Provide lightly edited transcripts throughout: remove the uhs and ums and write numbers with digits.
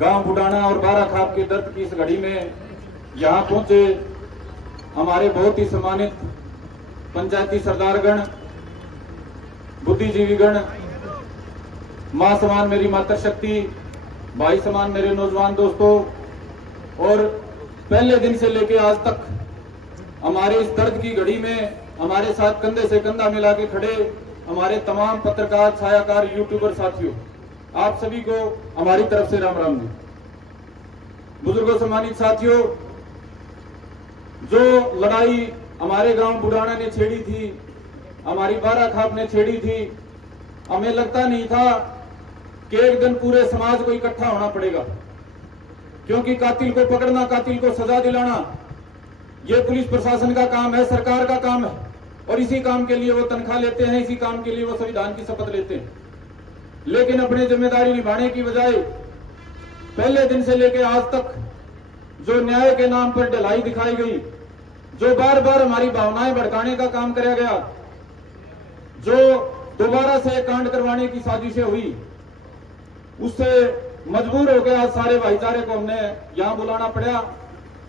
गांव बुडाना और बाराखाप के दर्द की इस घड़ी में यहाँ पहुंचे हमारे बहुत ही सम्मानित पंचायती सरदारगण, बुद्धिजीवीगण, मां समान मेरी मातृशक्ति, भाई समान मेरे नौजवान दोस्तों, और पहले दिन से लेकर आज तक हमारे इस दर्द की घड़ी में हमारे साथ कंधे से कंधा मिला के खड़े हमारे तमाम पत्रकार, छायाकार, यूट्यूबर साथियों, आप सभी को हमारी तरफ से राम राम जी। बुजुर्गों, सम्मानित साथियों, जो लड़ाई हमारे गांव बुडाना ने छेड़ी थी, हमारी बाराखाप ने छेड़ी थी, हमें लगता नहीं था कि एक दिन पूरे समाज को इकट्ठा होना पड़ेगा, क्योंकि कातिल को पकड़ना, कातिल को सजा दिलाना ये पुलिस प्रशासन का काम है, सरकार का काम है, और इसी काम के लिए वो तनख्वाह लेते हैं, इसी काम के लिए वो संविधान की शपथ लेते हैं। लेकिन अपनी जिम्मेदारी निभाने की बजाय पहले दिन से लेकर आज तक जो न्याय के नाम पर ढिलाई दिखाई गई, जो बार बार हमारी भावनाएं भड़काने का काम किया गया, जो दोबारा से कांड करवाने की साजिशें हुई, उससे मजबूर होकर आज सारे भाईचारे को हमने यहां बुलाना पड़ा।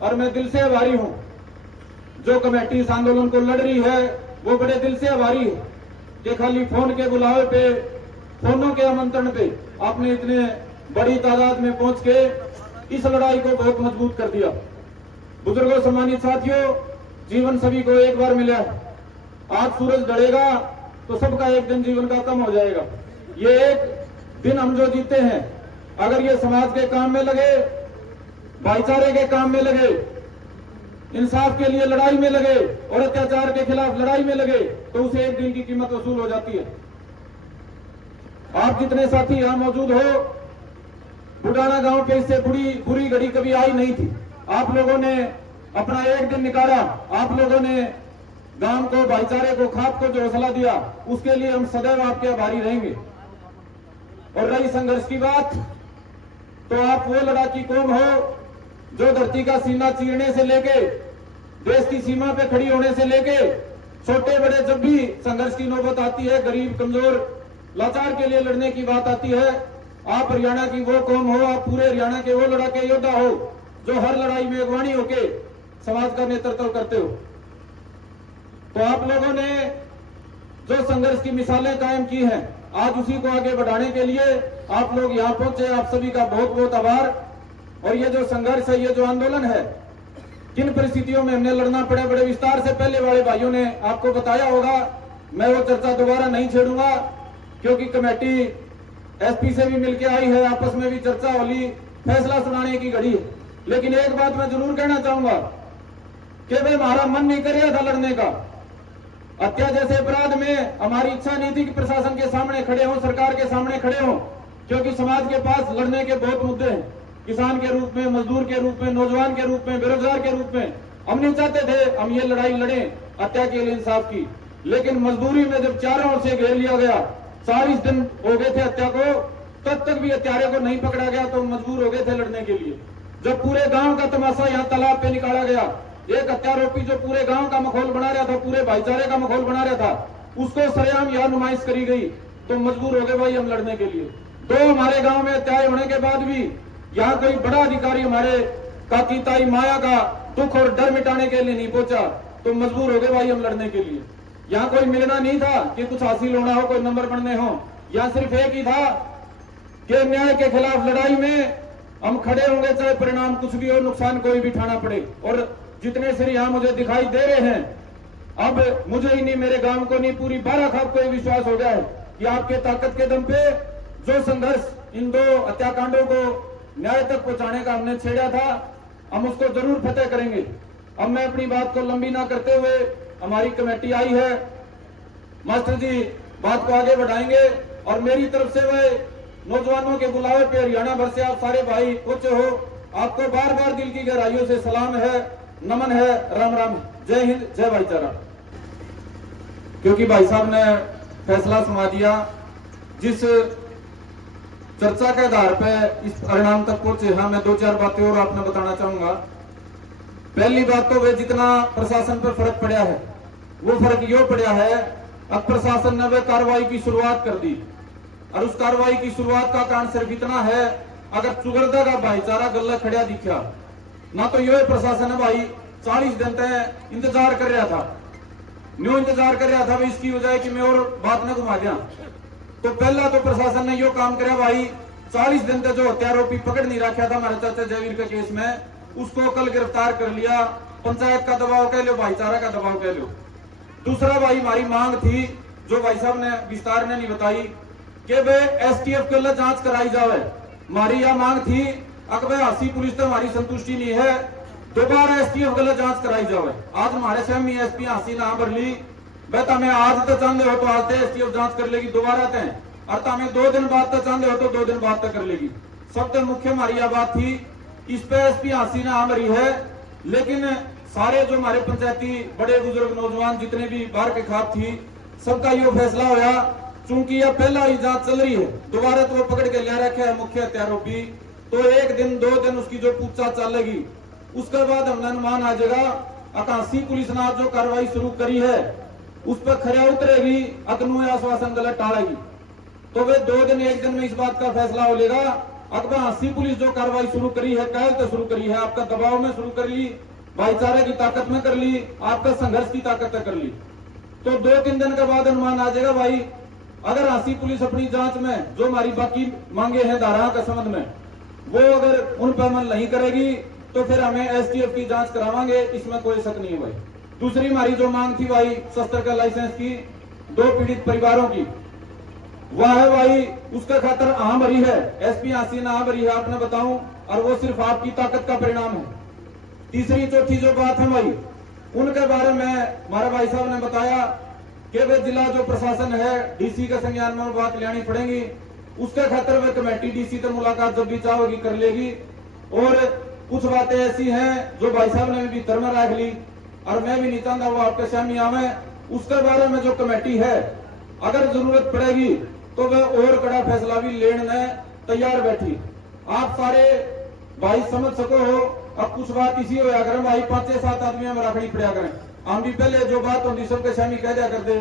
और मैं दिल से आभारी हूं, जो कमेटी इस आंदोलन को लड़ रही है वो बड़े दिल से आभारी है कि खाली फोन के बुलावे पे, फोनों के आमंत्रण पे आपने इतने बड़ी तादाद में पहुंच के इस लड़ाई को बहुत मजबूत कर दिया। बुजुर्गों, सम्मानित साथियों, जीवन सभी को एक बार मिला है। आज सूरज ढलेगा तो सबका एक दिन जीवन का कम हो जाएगा। ये एक दिन हम जो जीते हैं, अगर ये समाज के काम में लगे, भाईचारे के काम में लगे, इंसाफ के लिए लड़ाई में लगे और अत्याचार के खिलाफ लड़ाई में लगे, तो उसे एक दिन की कीमत वसूल हो जाती है। आप जितने साथी यहां मौजूद हो, बुडाना गांव पे इससे बुरी घड़ी कभी आई नहीं थी। आप लोगों ने अपना एक दिन निकाला, आप लोगों ने गांव को, भाईचारे को, खाप को जो हौसला दिया, उसके लिए हम सदैव आपके आभारी रहेंगे। और रही संघर्ष की बात, तो आप वो लड़ाकी कौन हो जो धरती का सीना चीरने से लेके, देश की सीमा पे खड़ी होने से लेके, छोटे बड़े जब भी संघर्ष की नौबत आती है, गरीब, कमजोर, लाचार के लिए लड़ने की बात आती है, आप हरियाणा की वो कौम हो, आप पूरे हरियाणा के वो लड़ाके योद्धा हो जो हर लड़ाई में अगवानी होके समाज का नेतृत्व करते हो। तो आप लोगों ने जो संघर्ष की मिसालें कायम की हैं, आज उसी को आगे बढ़ाने के लिए आप लोग यहां पहुंचे, आप सभी का बहुत बहुत आभार। और ये जो संघर्ष है, ये जो आंदोलन है, किन परिस्थितियों में हमने लड़ना पड़ा, बड़े विस्तार से पहले वाले भाइयों ने आपको बताया होगा। मैं वो चर्चा दोबारा नहीं छेड़ूंगा, क्योंकि कमेटी एसपी से भी मिलकर आई है, आपस में भी चर्चा होली, फैसला सुनाने की घड़ी है। लेकिन एक बात मैं जरूर कहना चाहूंगा कि भाई हमारा मन नहीं कर रहा था लड़ने का। हत्या जैसे अपराध में हमारी इच्छा नहीं थी कि प्रशासन के सामने खड़े हों, सरकार के सामने खड़े हों, क्योंकि समाज के पास लड़ने के बहुत मुद्दे हैं। किसान के रूप में, मजदूर के रूप में, नौजवान के रूप में, बेरोजगार के रूप में हम नहीं चाहते थे हम ये लड़ाई लड़ें हत्या के लिए, इंसाफ की। लेकिन मजबूरी में जब चारों ओर से घेर लिया गया, 40 दिन हो गए थे हत्या को, तब तक भी हत्यारे को नहीं पकड़ा गया, तो मजबूर हो गए थे लड़ने के लिए। जब पूरे गांव का तमाशा यहाँ तालाब पे निकाला गया, एक हत्यारोपी जो पूरे गांव का माहौल बना रहा था, पूरे भाईचारे का माहौल बना रहा था, उसको सरेआम यहाँ नुमाइश करी गई, तो मजबूर हो गए भाई हम लड़ने के लिए। तो हमारे गांव में हत्याएं होने के बाद भी यहाँ कोई बड़ा अधिकारी हमारे काकी ताई माया का दुख और डर मिटाने के लिए नहीं पहुंचा, तो मजबूर हो गए भाई हम लड़ने के लिए। यहाँ कोई मिलना नहीं था कि कुछ हासिल होना हो, कोई नंबर बनने हो। यहाँ सिर्फ एक ही था कि न्याय के खिलाफ लड़ाई में हम खड़े होंगे, चाहे परिणाम कुछ भी हो, नुकसान कोई भी उठाना पड़े। और जितने सिर यहाँ मुझे दिखाई दे रहे हैं, अब मुझे ही नहीं, मेरे गांव को नहीं, पूरी बाराखाप को विश्वास हो गया है कि आपके ताकत के दम पे जो संघर्ष इन 2 हत्याकांडों को न्याय तक पहुंचाने का हमने छेड़ा था, हम उसको जरूर फतेह करेंगे। अब मैं अपनी बात को लंबी ना करते हुए, हमारी कमेटी आई है, मास्टर जी बात को आगे बढ़ाएंगे। और मेरी तरफ से वह नौजवानों के बुलावे पे हरियाणा भर से आप सारे भाई पहुंचे हो, आपको बार बार दिल की गहराइयों से सलाम है, नमन है, राम राम, जय हिंद, जय भाईचारा। क्योंकि भाई साहब ने फैसला सुना दिया, जिस चर्चा के आधार पर इस परिणाम तक पहुंचे, हाँ मैं 2-4 बातें और आपने बताना चाहूंगा। पहली बात तो वे जितना प्रशासन पर फर्क पड़ा है, वो फर्क यो पड़ा है, अब प्रशासन ने वह कार्रवाई की शुरुआत कर दी, और उस कार्रवाई की शुरुआत का कारण सिर्फ इतना है अगर चुगरदा का भाईचारा गला खड़ा दिखा ना तो यो प्रशासन है भाई 40 दिन तक इंतजार कर रहा था, न्यू इंतजार कर रहा था भाई इसकी वजह कि मैं और बात न घुमा दिया। तो पहला तो प्रशासन ने यो काम कराया भाई 40 दिन तक जो हत्या आरोपी पकड़ नहीं रखा था हमारे चाचा जयवीर के केस में, उसको कल गिरफ्तार कर लिया। पंचायत का दबाव कह लो, भाईचारा का दबाव कह लो। दूसरा भाई हमारी मांग थी जो भाई साहब ने विस्तार ने नहीं बताई कि वे एसटीएफ के लिए जांच कराई जाए। हमारी यह मांग थी अकबर हासी पुलिस तो हमारी संतुष्टि नहीं है, दोबारा एसटीएफ के लिए जांच कराई जाए। आज हमारे सेमी एसपी हासी ना भर ली बेटा मैं आज तो चाहते हो तो आज एसटीएफ जांच कर लेगी दोबारा तय, और तमें 2 दिन बाद तक चाहते हो तो 2 दिन बाद तक कर लेगी। सबसे मुख्य हमारी यह बात थी इस पे एसपी हासी ना मरी है, लेकिन सारे जो हमारे पंचायती बड़े बुजुर्ग नौजवान जितने भी बाहर के खाब थी सबका यो फैसला होया, चूंकि यह पहला ही जांच चल रही है, दोबारा तो वो पकड़ के ले रखे है मुख्य हत्यारोपी, तो 1 दिन 2 दिन उसकी जो पूछताछ चलेगी उसके बाद हमने अनुमान आ जाएगा। अकाशी पुलिस ने जो कार्रवाई शुरू करी है उस पर खरा उतरेगी, अकनू आश्वासन गलत टालेगी, तो वे 2 दिन 1 दिन में इस बात का फैसला हो लेगा। अकबर हासी पुलिस जो कार्रवाई शुरू करी है कल तो शुरू करी है, आपका दबाव में शुरू कर ली, भाईचारे की ताकत में कर ली, आपका संघर्ष की ताकत में कर ली, तो 2-3 दिन के बाद अनुमान आ जाएगा भाई। अगर हासी पुलिस अपनी जांच में जो हमारी बाकी मांगे हैं धाराओं के संबंध में वो अगर उन पर अमल नहीं करेगी तो फिर हमें एसटीएफ की जांच करावांगे, इसमें कोई शक नहीं है भाई। दूसरी हमारी जो मांग थी भाई शस्त्र का लाइसेंस की 2 पीड़ित परिवारों की, वह है भाई उसका खातर अहम भरी है, एसपी हासी ने भरी है आपने बताऊं, और वो सिर्फ आपकी ताकत का परिणाम है। तीसरी चौथी जो बात है भाई उनके बारे में हमारे भाई साहब ने बताया कि वे जिला जो प्रशासन है डीसी के संज्ञान में बात लेनी पड़ेगी, उसके खातर वे कमेटी डीसी से मुलाकात जब भी चाहोगी कर लेगी। और कुछ बातें ऐसी हैं जो भाई साहब ने भी भीतर में रख ली और मैं भी नहीं चाहता वो आपके सामने आवे, उसके बारे में जो कमेटी है अगर जरूरत पड़ेगी तो वह और कड़ा फैसला भी लेने तैयार बैठी। आप सारे भाई समझ सको हो, अब कुछ बात इसी हो करें भाई 5-7 आदमियों में रखनी पड़ा करें, हम भी पहले जो बात होती सबके सामने कह दिया करते,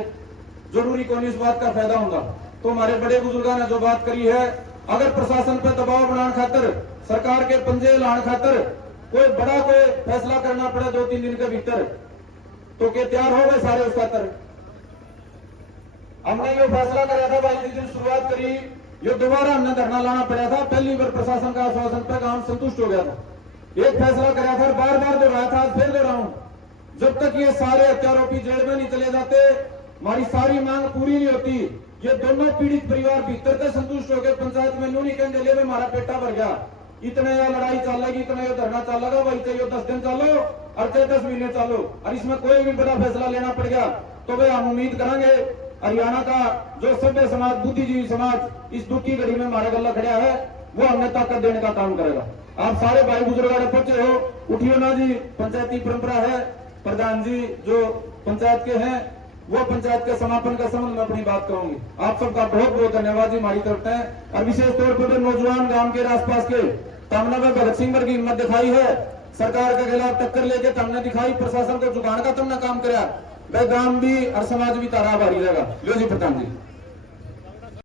जरूरी कौन इस बात का फायदा होगा। तो हमारे बड़े बुजुर्गों ने जो बात करी है, अगर प्रशासन पर दबाव बनाने खातर सरकार के पंजे लाने खातर कोई बड़ा कोई फैसला करना पड़े 2-3 दिन के भीतर तो क्या तैयार हो गए सारे उस खातर। हमने ये फैसला कराया था भाई जिस दिन शुरुआत करी ये दोबारा हमने धरना लाना पड़ा था, पहली बार प्रशासन का आश्वासन पर काम संतुष्ट हो गया था, एक फैसला कराया था, बार बार दोहराया था, फिर दोहराऊं जब तक ये सारे हत्यारोपी जेल में नहीं चले जाते हमारी सारी मांग पूरी नहीं होती। ये दोनों पीड़ित परिवार भीतर से संतुष्ट हो गए, पंचायत में नहीं कहेंगे ले हमारा पेटा भर गया, इतने यह लड़ाई चलेगी, इतना यह धरना चलेगा भाई, चाहिए 10 दिन चलो और चाहे 10 महीने चलो, और इसमें कोई भी बड़ा फैसला लेना पड़ गया तो भाई हम उम्मीद करेंगे हरियाणा का जो सभ्य समाज बुद्धिजीवी समाज इस दुख की घड़ी में हमारे गला खड़ा है वो हमें ताकत देने का काम करेगा। आप सारे भाई बुजुर्ग पहुंचे हो, उठियो ना जी, पंचायती परंपरा है, प्रधान जी जो पंचायत के हैं वो पंचायत के समापन का संबंध में अपनी बात करूंगी। आप सबका बहुत बहुत धन्यवाद जी हमारी तरफ है, और विशेष तौर पर नौजवान गांव के आसपास के तमना में भगत सिंह की हिम्मत दिखाई है, सरकार के खिलाफ टक्कर लेके तमने दिखाई, प्रशासन को झुकाने का तुमने काम कराया, वह गांव भी और समाज भी तारा भारी रहेगा। लो जी प्रधान जी।